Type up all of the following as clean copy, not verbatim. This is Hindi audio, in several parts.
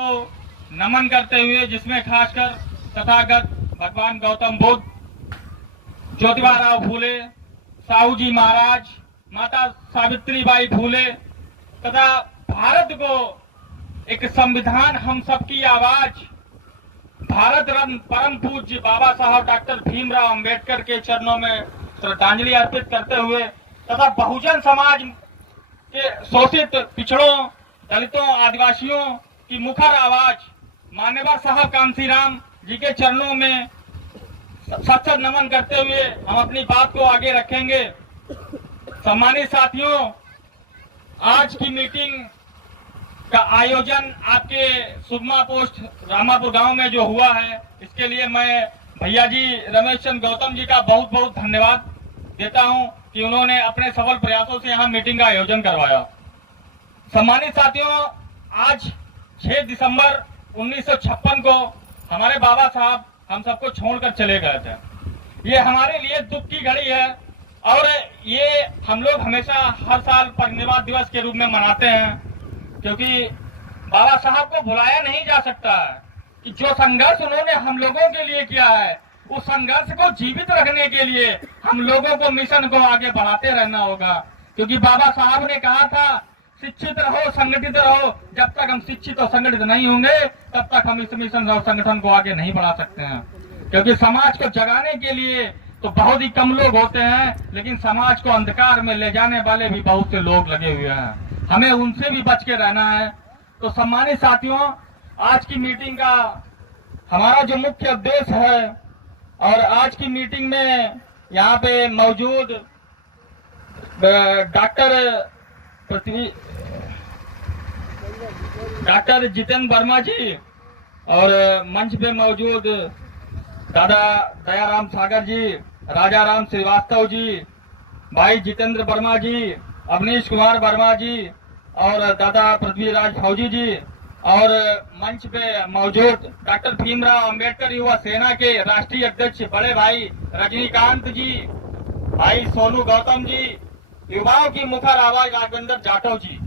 को नमन करते हुए, जिसमें खासकर तथागत भगवान गौतम बुद्ध, ज्योतिबा फूले, साहू जी महाराज, माता सावित्रीबाई फूले तथा भारत को एक संविधान, हम सबकी आवाज, भारत रत्न परम पूज्य बाबा साहब डॉक्टर भीमराव अंबेडकर के चरणों में श्रद्धांजलि अर्पित करते हुए तथा बहुजन समाज के शोषित पिछड़ों, दलितों, आदिवासियों की मुखर आवाज मान्यवर साहब कांशीराम जी के चरणों में सत नमन करते हुए हम अपनी बात को आगे रखेंगे। सम्मानित साथियों, आज की मीटिंग का आयोजन आपके सुगमा पोस्ट रामापुर गांव में जो हुआ है, इसके लिए मैं भैया जी रमेश चंद्र गौतम जी का बहुत बहुत धन्यवाद देता हूं कि उन्होंने अपने सफल प्रयासों से यहां मीटिंग का आयोजन करवाया। सम्मानित साथियों, आज 6 दिसंबर 1956 को हमारे बाबा साहब हम सबको छोड़कर चले गए थे। ये हमारे लिए दुख की घड़ी है और ये हम लोग हमेशा हर साल परिनिर्वाण दिवस के रूप में मनाते हैं, क्योंकि बाबा साहब को भुलाया नहीं जा सकता है कि जो संघर्ष उन्होंने हम लोगों के लिए किया है, उस संघर्ष को जीवित रखने के लिए हम लोगों को मिशन को आगे बढ़ाते रहना होगा। क्योंकि बाबा साहब ने कहा था, शिक्षित रहो, संगठित रहो। जब तक हम शिक्षित और संगठित नहीं होंगे, तब तक हम इस मिशन और संगठन को आगे नहीं बढ़ा सकते हैं। क्योंकि समाज को जगाने के लिए तो बहुत ही कम लोग होते हैं, लेकिन समाज को अंधकार में ले जाने वाले भी बहुत से लोग लगे हुए हैं। हमें उनसे भी बच के रहना है। तो सम्मानित साथियों, आज की मीटिंग का हमारा जो मुख्य उद्देश्य है, और आज की मीटिंग में यहाँ पे मौजूद डॉक्टर जितेंद्र वर्मा जी और मंच पे मौजूद दादा दयाराम सागर जी, राजा राम श्रीवास्तव जी, भाई जितेंद्र वर्मा जी, अवनीश कुमार वर्मा जी और दादा पृथ्वीराज फौजी जी, और मंच पे मौजूद डॉक्टर भीमराव अंबेडकर युवा सेना के राष्ट्रीय अध्यक्ष बड़े भाई रजनीकांत जी, भाई सोनू गौतम जी, युवाओं की मुखर आवाज राघवेंद्र जाटव जी।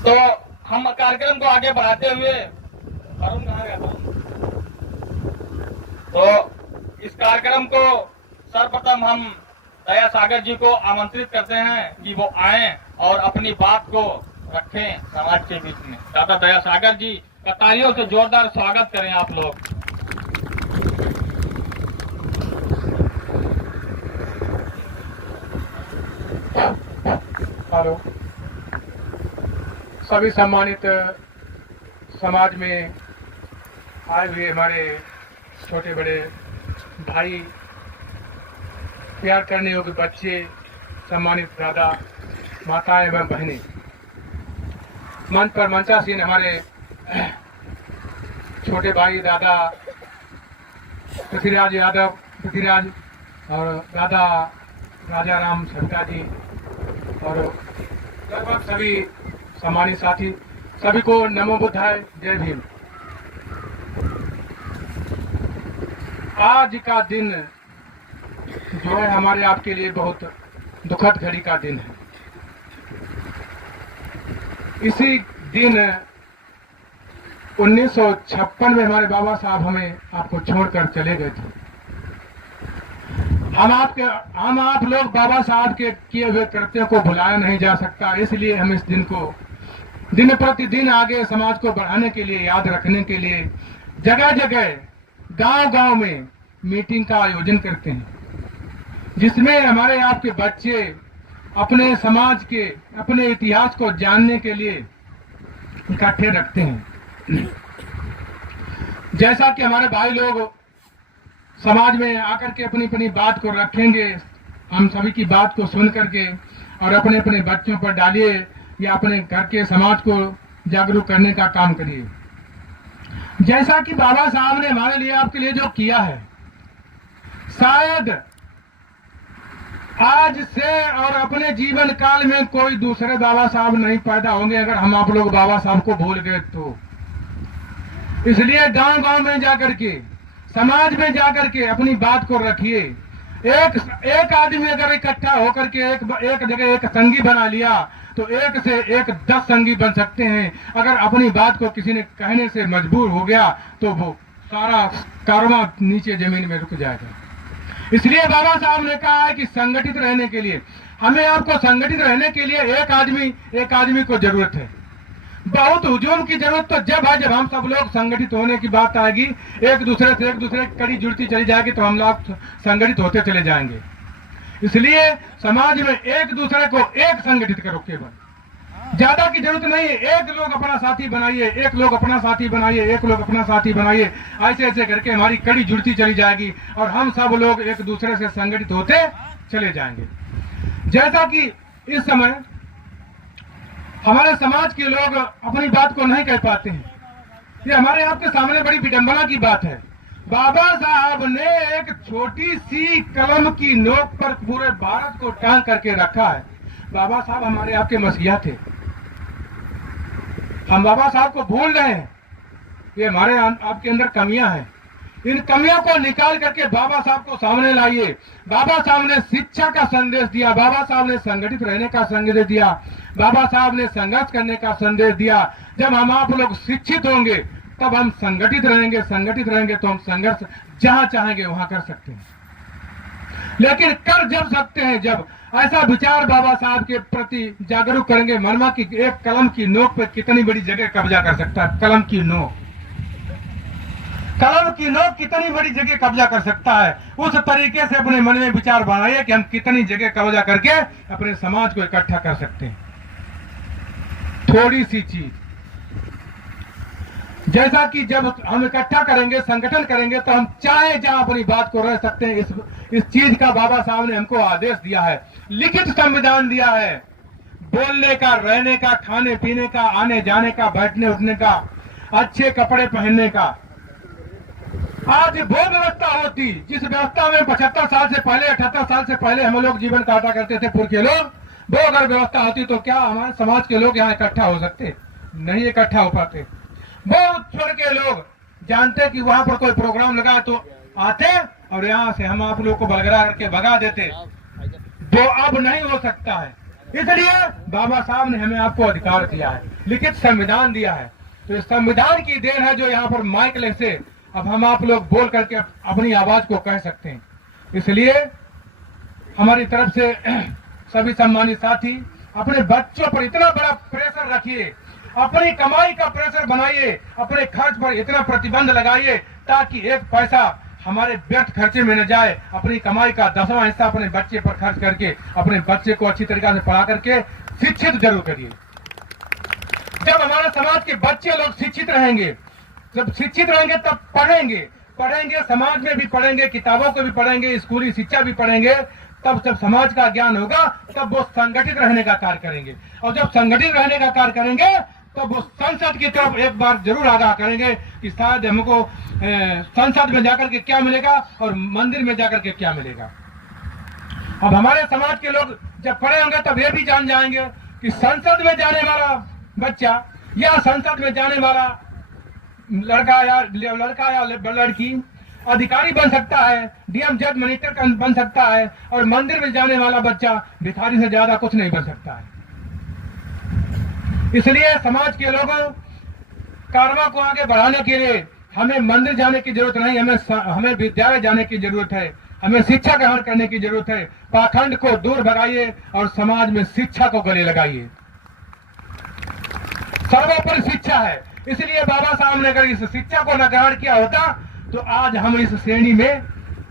तो हम कार्यक्रम को आगे बढ़ाते हुए, वरुण कहाँ गया था? तो इस कार्यक्रम को सर्वप्रथम हम दया सागर जी को आमंत्रित करते हैं कि वो आए और अपनी बात को रखें समाज के बीच में। दादा दया सागर जी का तालियों से जोरदार स्वागत करें आप लोग। हेलो, सभी सम्मानित समाज में आए हुए हमारे छोटे बड़े भाई, प्यार करने योग्य बच्चे, सम्मानित दादा, माताएं एवं बहनें, मंच पर मंचासीन हमारे छोटे भाई दादा पृथ्वीराज और दादा राजा राम सविता जी और लगभग सभी सम्मानित साथी, सभी को नमो बुद्धाय, जय भीम। आज का दिन जो है हमारे आपके लिए बहुत दुखद घड़ी का दिन है। इसी दिन 1956 में हमारे बाबा साहब हमें आपको छोड़कर चले गए थे। हम आप लोग बाबा साहब के किए हुए कृत्यों को भुलाया नहीं जा सकता, इसलिए हम इस दिन को दिन प्रतिदिन आगे समाज को बढ़ाने के लिए, याद रखने के लिए जगह जगह, गांव गांव में मीटिंग का आयोजन करते हैं, जिसमें हमारे आपके बच्चे अपने समाज के, अपने इतिहास को जानने के लिए इकट्ठे रखते हैं। जैसा कि हमारे भाई लोग समाज में आकर के अपनी अपनी बात को रखेंगे, हम सभी की बात को सुन करके और अपने अपने बच्चों पर डालिए या अपने घर के समाज को जागरूक करने का काम करिए। जैसा कि बाबा साहब ने हमारे लिए, आपके लिए जो किया है, शायद आज से और अपने जीवन काल में कोई दूसरे बाबा साहब नहीं पैदा होंगे अगर हम आप लोग बाबा साहब को भूल गए तो। इसलिए गांव गांव में जाकर के, समाज में जाकर के अपनी बात को रखिए। एक आदमी अगर इकट्ठा होकर के एक जगह एक संगी बना लिया तो एक से एक 10 संगी बन सकते हैं। अगर अपनी बात को किसी ने कहने से मजबूर हो गया तो वो सारा कारवां नीचे जमीन में रुक जाएगा। इसलिए बाबा साहब ने कहा है कि संगठित रहने के लिए हमें आपको संगठित रहने के लिए एक आदमी को जरूरत है। बहुत हुजूम की जरूरत तो जब है जब हम सब लोग संगठित होने की बात आएगी, एक दूसरे की कड़ी जुड़ती चली जाएगी तो हम लोग संगठित होते चले जाएंगे। इसलिए समाज में एक दूसरे को एक संगठित करो, केवल ज्यादा की जरूरत नहीं है। एक लोग अपना साथी बनाइए, एक लोग अपना साथी बनाइए, एक लोग अपना साथी बनाइए। ऐसे ऐसे करके हमारी कड़ी जुड़ती चली जाएगी और हम सब लोग एक दूसरे से संगठित होते चले जाएंगे। जैसा कि इस समय हमारे समाज के लोग अपनी बात को नहीं कह पाते हैं, ये हमारे आपके सामने बड़ी विडंबना की बात है। बाबा साहब ने एक छोटी सी कलम की नोक पर पूरे भारत को टांग करके रखा है। बाबा साहब हमारे आपके मसीहा थे, हम बाबा साहब को भूल रहे हैं। ये हमारे आपके अंदर कमियां हैं, इन कमियों को निकाल करके बाबा साहब को सामने लाइए। बाबा साहब ने शिक्षा का संदेश दिया, बाबा साहब ने संगठित रहने का संदेश दिया, बाबा साहब ने संघर्ष करने का संदेश दिया। जब हम आप लोग शिक्षित होंगे तब हम संगठित रहेंगे तो हम संघर्ष जहां चाहेंगे वहां कर सकते हैं। लेकिन कर जब सकते हैं जब ऐसा विचार बाबा साहब के प्रति जागरूक करेंगे। मनमा की एक कलम की नोक पर कितनी बड़ी जगह कब्जा कर सकता है। कलम की नोक कितनी बड़ी जगह कब्जा कर सकता है। उस तरीके से अपने मन में विचार बनाइए कि हम कितनी जगह कब्जा करके अपने समाज को इकट्ठा कर सकते हैं। थोड़ी सी चीज, जैसा कि जब हम इकट्ठा करेंगे, संगठन करेंगे तो हम चाहे जहां अपनी बात को रह सकते हैं। इस चीज का बाबा साहब ने हमको आदेश दिया है, लिखित संविधान दिया है। बोलने का, रहने का, खाने पीने का, आने जाने का, बैठने उठने का, अच्छे कपड़े पहनने का। आज वो व्यवस्था होती जिस व्यवस्था में 75 साल से पहले, 78 साल से पहले हम लोग जीवन काटा करते थे पुरखे लोग, वो अगर व्यवस्था होती तो क्या हमारे समाज के लोग यहाँ इकट्ठा हो सकते? नहीं इकट्ठा हो पाते। बहुत छोड़ के लोग जानते कि वहां पर कोई प्रोग्राम लगा तो आते और यहाँ से हम आप लोग को बलगरा करके भगा देते। वो अब नहीं हो सकता है। इसलिए बाबा साहब ने हमें आपको अधिकार दिया है, लिखित संविधान दिया है। तो इस संविधान की देन है जो यहाँ पर माइक से अब हम आप लोग बोल करके अपनी आवाज को कह सकते हैं। इसलिए हमारी तरफ से सभी सम्मानित साथी अपने बच्चों पर इतना बड़ा प्रेशर रखिए, अपनी कमाई का प्रेशर बनाइए, अपने खर्च पर इतना प्रतिबंध लगाइए ताकि एक पैसा हमारे व्यर्थ खर्चे में न जाए। अपनी कमाई का 10वां हिस्सा अपने बच्चे पर खर्च करके अपने बच्चे को अच्छी तरीके से पढ़ा करके शिक्षित जरूर करिए। जब हमारे समाज के बच्चे लोग शिक्षित रहेंगे, जब शिक्षित रहेंगे तब पढ़ेंगे, समाज में भी पढ़ेंगे, किताबों को भी पढ़ेंगे, स्कूली शिक्षा भी पढ़ेंगे। तब जब समाज का ज्ञान होगा तब वो संगठित रहने का कार्य करेंगे, और जब संगठित रहने का कार्य करेंगे तब वो संसद की तरफ एक बार जरूर आगाह करेंगे कि शायद हमको संसद में जाकर के क्या मिलेगा और मंदिर में जाकर के क्या मिलेगा। अब हमारे समाज के लोग जब पढ़े होंगे तब ये भी जान जाएंगे कि संसद में जाने वाला बच्चा या संसद में जाने वाला लड़का या लड़की अधिकारी बन सकता है, डीएम, जज, मॉनिटर बन सकता है, और मंदिर में जाने वाला बच्चा भिखारी से ज्यादा कुछ नहीं बन सकता है। इसलिए समाज के लोगों कारवा को आगे बढ़ाने के लिए हमें मंदिर जाने की जरूरत नहीं, हमें विद्यालय जाने की जरूरत है, हमें शिक्षा ग्रहण करने की जरूरत है। पाखंड को दूर भगाइए और समाज में शिक्षा को गले लगाइए। सर्वोपरि शिक्षा है। इसलिए बाबा साहब ने अगर इस शिक्षा को न ग्रहण किया होता तो आज हम इस श्रेणी में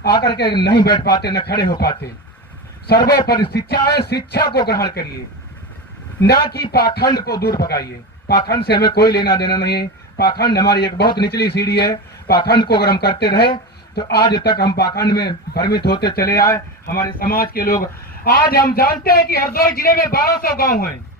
आकर के नहीं बैठ पाते, न खड़े हो पाते। सर्वोपरि शिक्षा है, शिक्षा को ग्रहण करिए, ना कि पाखंड को दूर भगाइए। पाखंड से हमें कोई लेना देना नहीं है। पाखंड हमारी एक बहुत निचली सीढ़ी है। पाखंड को अगर हम करते रहे तो आज तक हम पाखंड में भ्रमित होते चले आए। हमारे समाज के लोग, आज हम जानते हैं कि हरदोई जिले में 1200 गांव हैं।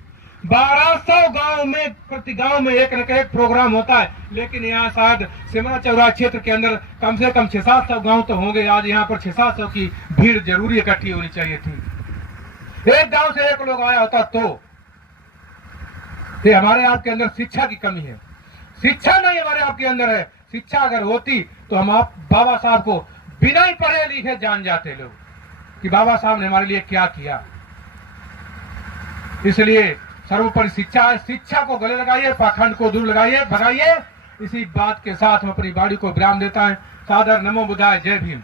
1200 गांव में प्रति गांव में एक न एक प्रोग्राम होता है, लेकिन यहाँ शायद सिमरा चौरा क्षेत्र के अंदर कम से कम 600-700 गांव तो होंगे। आज यहाँ पर 600-700 की भीड़ जरूरी इकट्ठी होनी चाहिए थी। एक गांव से एक लोग आया होता तो ये हमारे आपके अंदर शिक्षा की कमी है। शिक्षा नहीं हमारे आपके अंदर है। शिक्षा अगर होती तो हम आप बाबा साहब को बिना ही पढ़े लिखे जान जाते लोग कि बाबा साहब ने हमारे लिए क्या किया। इसलिए सर्वोपरि शिक्षा है। शिक्षा को गले लगाइए, पाखंड को दूर लगाइए, भगाइए। इसी बात के साथ हम अपनी वाणी को विराम देता है। सादर नमो बुद्धाय। जय भीम।